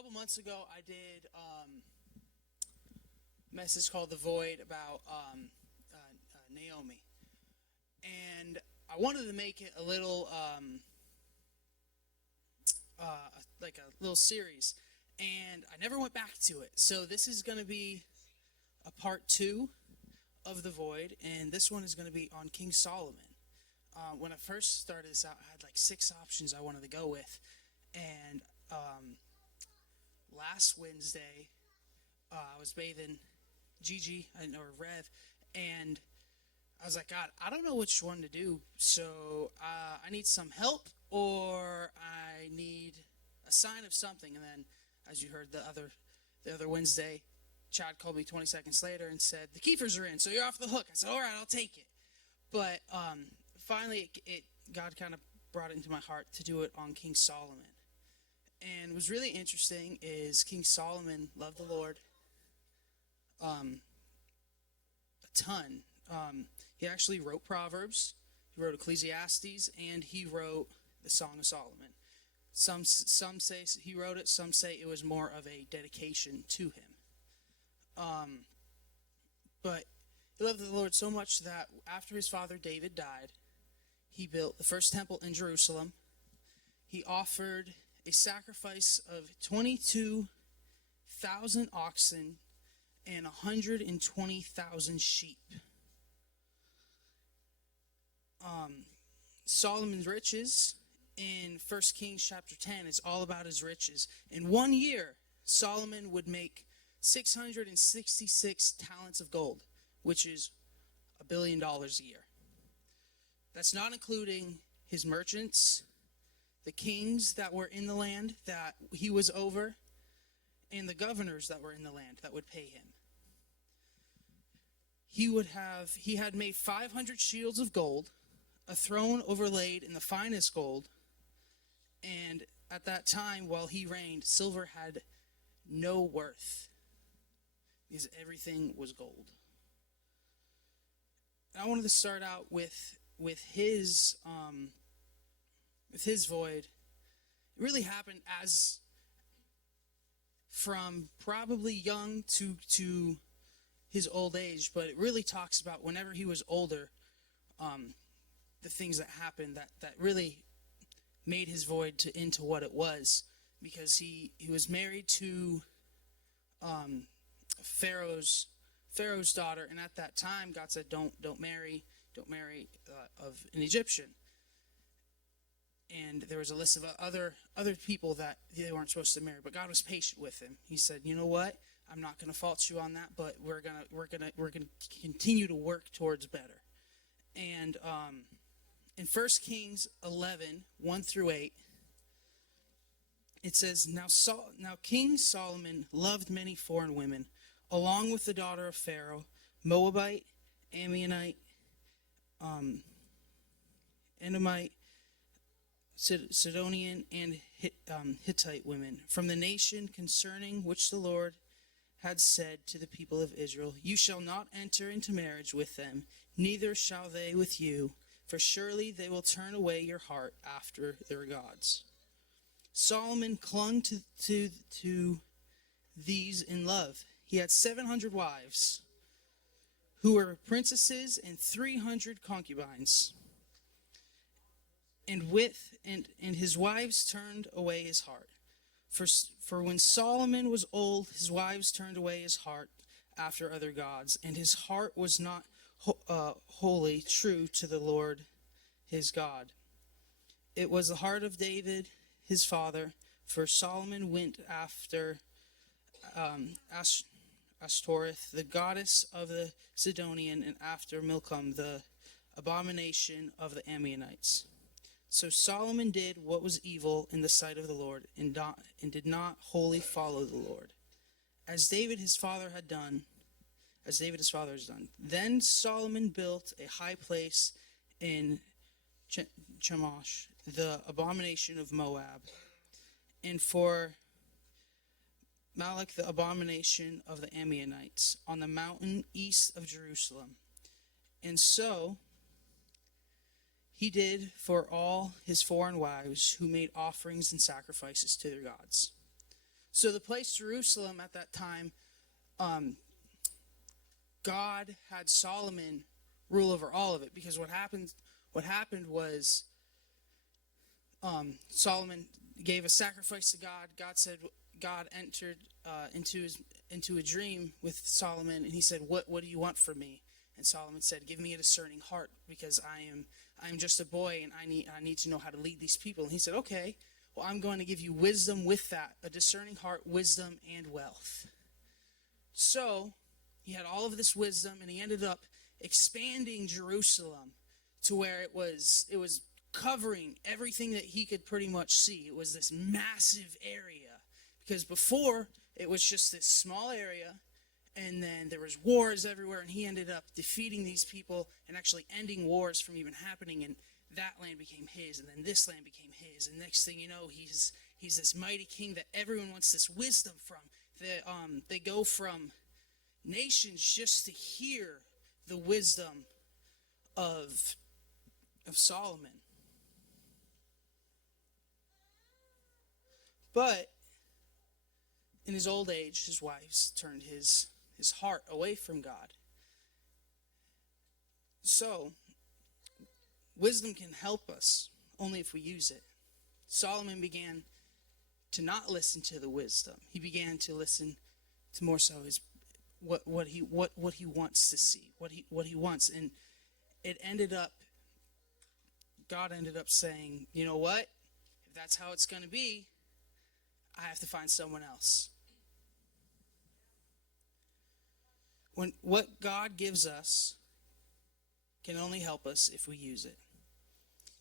couple months ago, I did a message called "The Void" about Naomi, and I wanted to make it a little like a little series, and I never went back to it. So this is going to be a part two of "The Void," and this one is going to be on King Solomon. When I first started this out, I had like 6 options I wanted to go with, and last Wednesday, I was bathing Gigi or Rev, and I was like, God, I don't know which one to do. So I need some help, or I need a sign of something. And then, as you heard the other Wednesday, Chad called me 20 seconds later and said the Kiefers are in, so you're off the hook. I said, all right, I'll take it. But finally, God kind of brought it into my heart to do it on King Solomon. And what's really interesting is King Solomon loved the Lord a ton. He actually wrote Proverbs, he wrote Ecclesiastes, and he wrote the Song of Solomon. Some say he wrote it, some say it was more of a dedication to him. But he loved the Lord so much that after his father David died, he built the first temple in Jerusalem. He offered a sacrifice of 22,000 oxen and 120,000 sheep. Solomon's riches in 1 Kings chapter 10 is all about his riches. In 1 year, Solomon would make 666 talents of gold, which is $1 billion a year. That's not including his merchants, the kings that were in the land that he was over, and the governors that were in the land that would pay him. He had made 500 shields of gold, a throne overlaid in the finest gold, and at that time, while he reigned, silver had no worth because everything was gold. And I wanted to start out with his void. It really happened as from probably young to his old age, but it really talks about whenever he was older, the things that happened that really made his void into what it was, because he was married to Pharaoh's daughter, and at that time God said don't marry of an Egyptian. And there was a list of other people that they weren't supposed to marry, but God was patient with him. He said, "You know what? I'm not going to fault you on that, but we're gonna continue to work towards better." And in 1 Kings 11, 1 through 8, it says, Now King Solomon loved many foreign women, along with the daughter of Pharaoh, Moabite, Ammonite, Edomite, Sidonian, and Hittite women, from the nation concerning which the Lord had said to the people of Israel, You shall not enter into marriage with them, neither shall they with you, for surely they will turn away your heart after their gods. Solomon clung to these in love. He had 700 wives, who were princesses, and 300 concubines. And his wives turned away his heart. For when Solomon was old, his wives turned away his heart after other gods, and his heart was not wholly true to the Lord his God. It was the heart of David his father, for Solomon went after Ashtoreth, the goddess of the Sidonian, and after Milcom, the abomination of the Ammonites. So Solomon did what was evil in the sight of the Lord, and did not wholly follow the Lord, as David his father has done. Then Solomon built a high place in Chemosh, the abomination of Moab, and for Malach, the abomination of the Ammonites, on the mountain east of Jerusalem. And so he did for all his foreign wives who made offerings and sacrifices to their gods. So the place Jerusalem at that time, God had Solomon rule over all of it, because what happened was Solomon gave a sacrifice to God. God entered into a dream with Solomon, and he said, "What do you want from me?" And Solomon said, "Give me a discerning heart, because I am just a boy, and I need to know how to lead these people." And he said, "Okay, well, I'm going to give you wisdom with that, a discerning heart, wisdom, and wealth." So he had all of this wisdom, and he ended up expanding Jerusalem to where it was covering everything that he could pretty much see. It was this massive area, because before it was just this small area, and then there was wars everywhere, and he ended up defeating these people and actually ending wars from even happening, and that land became his, and then this land became his, and next thing you know, he's this mighty king that everyone wants this wisdom from. They go from nations just to hear the wisdom of Solomon. But in his old age, his wives turned his heart away from God. So wisdom can help us only if we use it. Solomon began to not listen to the wisdom. He began to listen to more so his what he wants to see, what he wants, and God ended up saying, "You know what? If that's how it's going to be, I have to find someone else." When what God gives us can only help us if we use it.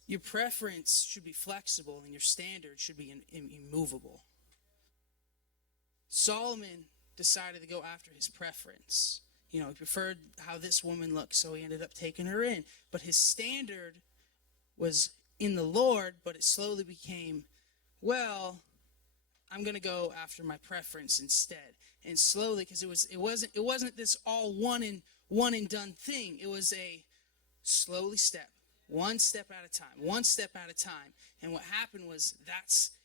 Your preference should be flexible, and your standard should be immovable. Solomon decided to go after his preference. He preferred how this woman looked, so he ended up taking her in. But his standard was in the Lord, but it slowly became, well, I'm going to go after my preference instead. And slowly, because it wasn't this all one and done thing. It was a slowly one step at a time. And what happened was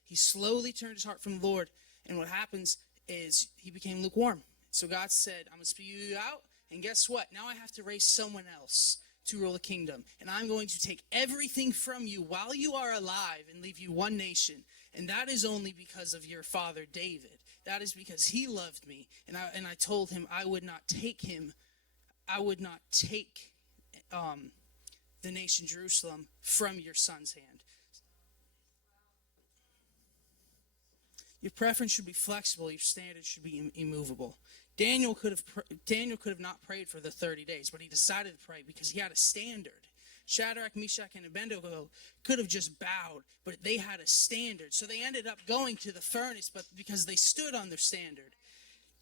he slowly turned his heart from the Lord. And what happens is he became lukewarm. So God said, "I'm going to spew you out. And guess what? Now I have to raise someone else to rule the kingdom. And I'm going to take everything from you while you are alive and leave you one nation. And that is only because of your father David. That is because he loved me. And I told him I would not take the nation Jerusalem from your son's hand." Your preference should be flexible. Your standard should be immovable. Daniel could have not prayed for the 30 days, but he decided to pray because he had a standard. Shadrach, Meshach, and Abednego could have just bowed, but they had a standard. So they ended up going to the furnace, but because they stood on their standard.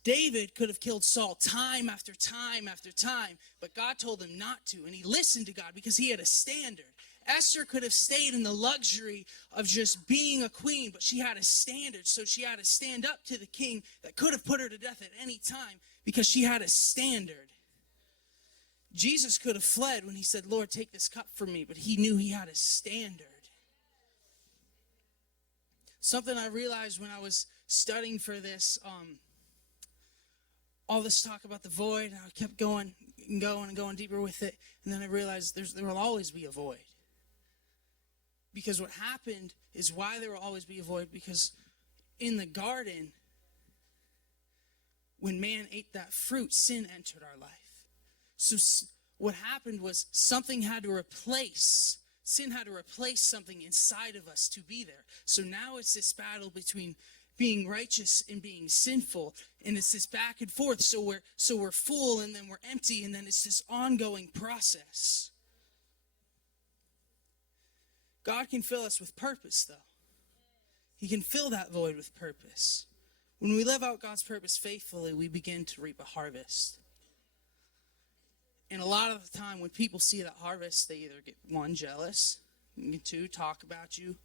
David could have killed Saul time after time after time, but God told him not to, and he listened to God because he had a standard. Esther could have stayed in the luxury of just being a queen, but she had a standard, so she had to stand up to the king that could have put her to death at any time because she had a standard. Jesus could have fled when he said, "Lord, take this cup from me," but he knew he had a standard. Something I realized when I was studying for this, all this talk about the void, and I kept going deeper with it, and then I realized there will always be a void. Because what happened is why there will always be a void, because in the garden, when man ate that fruit, sin entered our life. So what happened was sin had to replace something inside of us to be there. So now it's this battle between being righteous and being sinful, and it's this back and forth. So we're full, and then we're empty, and then it's this ongoing process. God can fill us with purpose, though. He can fill that void with purpose. When we live out God's purpose faithfully, we begin to reap a harvest. And a lot of the time when people see that harvest, they either get, one, jealous, and two, talk about you,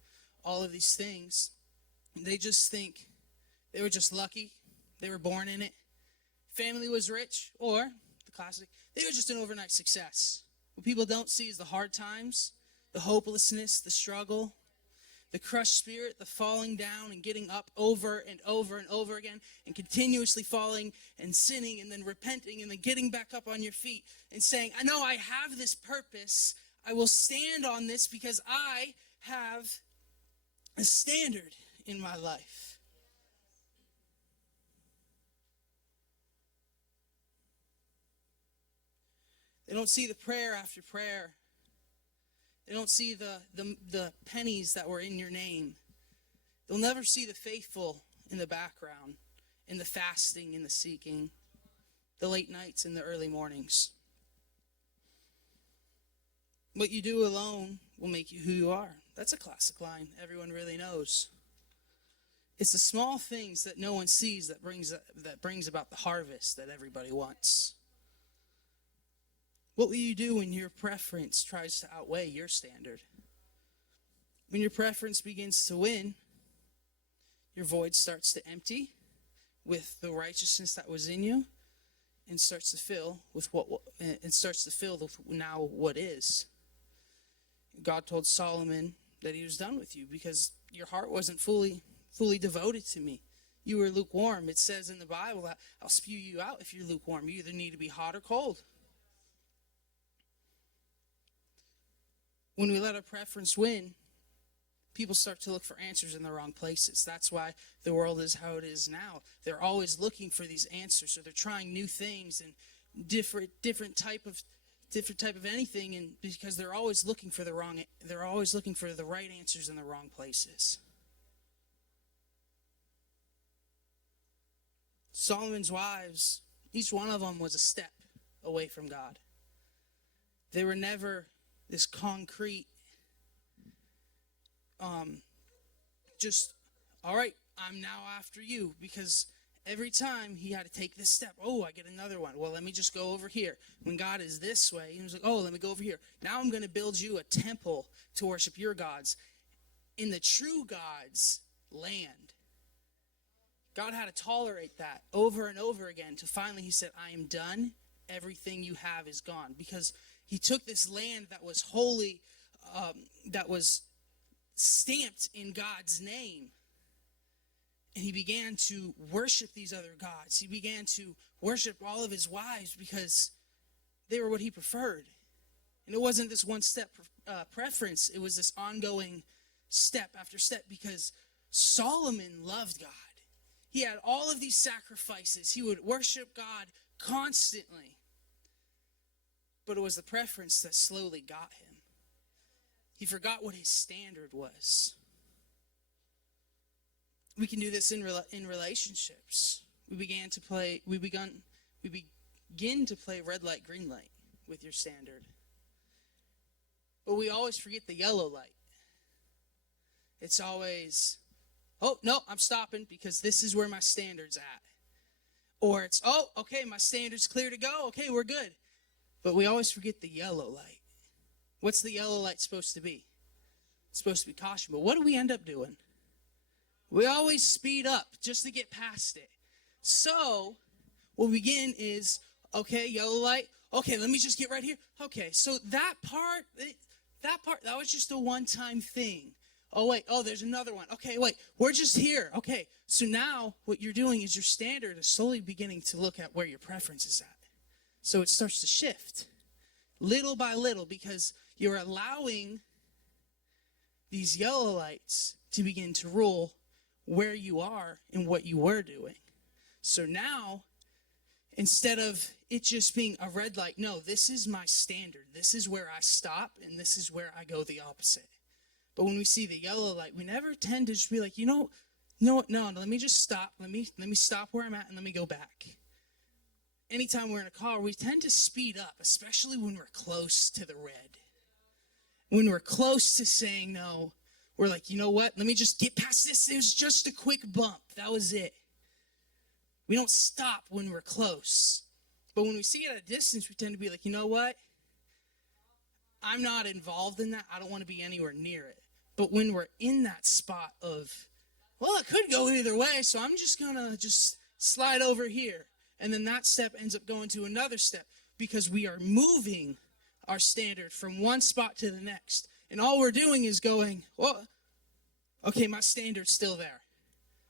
all of these things. They just think they were just lucky. They were born in it. Family was rich, or the classic, they were just an overnight success. What people don't see is the hard times, the hopelessness, the struggle. the crushed spirit, the falling down and getting up over and over and over again, and continuously falling and sinning and then repenting and then getting back up on your feet and saying, I know I have this purpose. I will stand on this because I have a standard in my life. They don't see the prayer after prayer. They don't see the pennies that were in your name. They'll never see the faithful in the background, in the fasting, in the seeking, the late nights and the early mornings. What you do alone will make you who you are. That's a classic line everyone really knows. It's the small things that no one sees that brings about the harvest that everybody wants. What will you do when your preference tries to outweigh your standard? When your preference begins to win, your void starts to empty with the righteousness that was in you, and starts to fill with now what is. God told Solomon that he was done with you because your heart wasn't fully devoted to me. You were lukewarm. It says in the Bible that I'll spew you out if you're lukewarm. You either need to be hot or cold. When we let our preference win, people start to look for answers in the wrong places. That's why the world is how it is now. They're always looking for these answers, so they're trying new things and different type of anything, and because they're always looking for the right answers in the wrong places. Solomon's wives, each one of them was a step away from God. They were never this concrete, just, all right, I'm now after you, because every time he had to take this step, oh, I get another one. Well, let me just go over here. When God is this way, he was like, oh, let me go over here. Now I'm going to build you a temple to worship your gods in the true God's land. God had to tolerate that over and over again till finally he said, I am done. Everything you have is gone. Because he took this land that was holy, that was stamped in God's name, and he began to worship these other gods. He began to worship all of his wives because they were what he preferred. And it wasn't this one-step preference. It was this ongoing step after step because Solomon loved God. He had all of these sacrifices. He would worship God constantly. But it was the preference that slowly got him. He forgot what his standard was. We can do this in relationships. We begin to play red light, green light with your standard. But we always forget the yellow light. It's always, oh, no, I'm stopping because this is where my standard's at. Or it's, oh, okay, my standard's clear to go. Okay, we're good. But we always forget the yellow light. What's the yellow light supposed to be? It's supposed to be caution. But what do we end up doing? We always speed up just to get past it. So what we begin is, okay, yellow light. Okay, let me just get right here. Okay, so that part, that was just a one-time thing. Oh, wait, there's another one. Okay, wait, we're just here. Okay, so now what you're doing is your standard is slowly beginning to look at where your preference is at. So it starts to shift little by little because you're allowing these yellow lights to begin to rule where you are and what you were doing. So now, instead of it just being a red light, no, this is my standard. This is where I stop and this is where I go the opposite. But when we see the yellow light, we never tend to just be like, no, let me just stop. Let me stop where I'm at and let me go back. Anytime we're in a car, we tend to speed up, especially when we're close to the red. When we're close to saying no, we're like, you know what? Let me just get past this. It was just a quick bump. That was it. We don't stop when we're close. But when we see it at a distance, we tend to be like, you know what? I'm not involved in that. I don't want to be anywhere near it. But when we're in that spot of, well, it could go either way, so I'm just going to just slide over here. And then that step ends up going to another step because we are moving our standard from one spot to the next. And all we're doing is going, well, Okay, my standard's still there.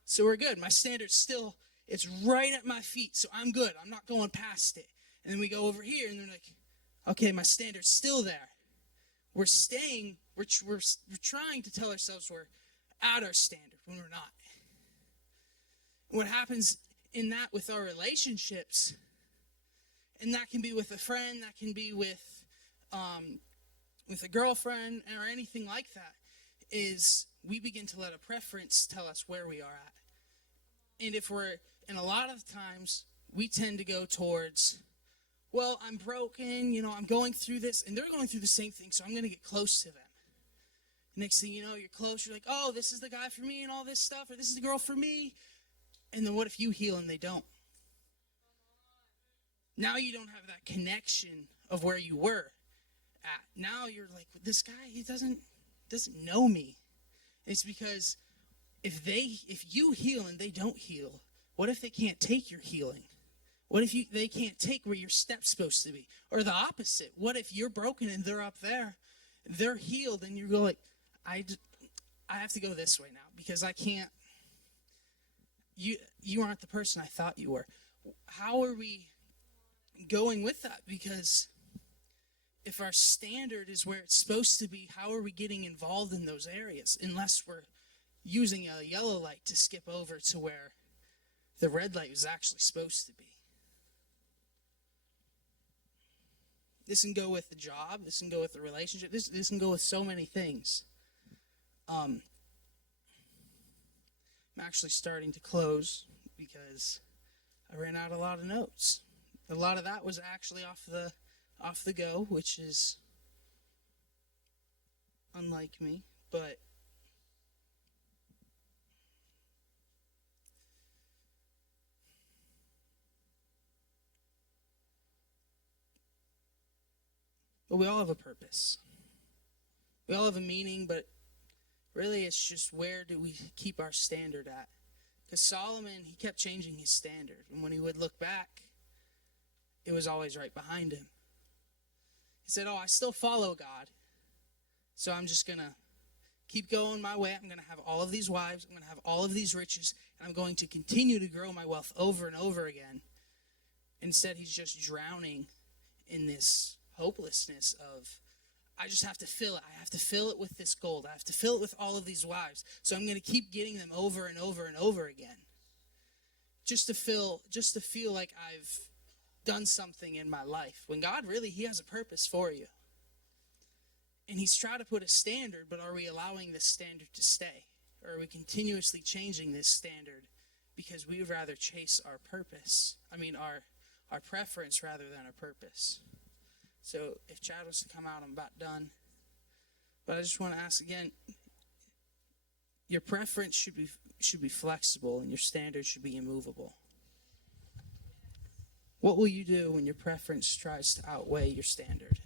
So we're good. My standard's still, it's right at my feet. So I'm good. I'm not going past it. And then we go over here and they're like, okay, my standard's still there. We're staying, we're trying to tell ourselves we're at our standard when we're not. What happens in that with our relationships, and that can be with a friend, that can be with a girlfriend or anything like that, is we begin to let a preference tell us where we are at. And a lot of times we tend to go towards, well, I'm broken, I'm going through this, and they're going through the same thing, so I'm going to get close to them. Next thing you know, you're close, you're like, oh, this is the guy for me and all this stuff, or this is the girl for me. And then what if you heal and they don't? Now you don't have that connection of where you were at. Now you're like, this guy, he doesn't know me. It's because if you heal and they don't heal, what if they can't take your healing? What if they can't take where your step's supposed to be? Or the opposite. What if you're broken and they're up there, they're healed, and you're like, I have to go this way now because I can't. You aren't the person I thought you were. How are we going with that? Because if our standard is where it's supposed to be, how are we getting involved in those areas unless we're using a yellow light to skip over to where the red light was actually supposed to be? This can go with the job. This can go with the relationship. This can go with so many things. I'm actually starting to close because I ran out a lot of notes. A lot of that was actually off the go, which is unlike me, but we all have a purpose. We all have a meaning, but really it's just where do we keep our standard at? Because Solomon, he kept changing his standard. And when he would look back, it was always right behind him. He said, I still follow God. So I'm just going to keep going my way. I'm going to have all of these wives. I'm going to have all of these riches. And I'm going to continue to grow my wealth over and over again. Instead, he's just drowning in this hopelessness of, I just have to fill it. I have to fill it with this gold. I have to fill it with all of these wives. So I'm going to keep getting them over and over and over again. Just to feel like I've done something in my life. When God really, he has a purpose for you. And he's trying to put a standard, but are we allowing this standard to stay? Or are we continuously changing this standard because we would rather chase our purpose? Our preference rather than our purpose. So if Chad was to come out, I'm about done. But I just want to ask again, your preference should be flexible and your standard should be immovable. What will you do when your preference tries to outweigh your standard?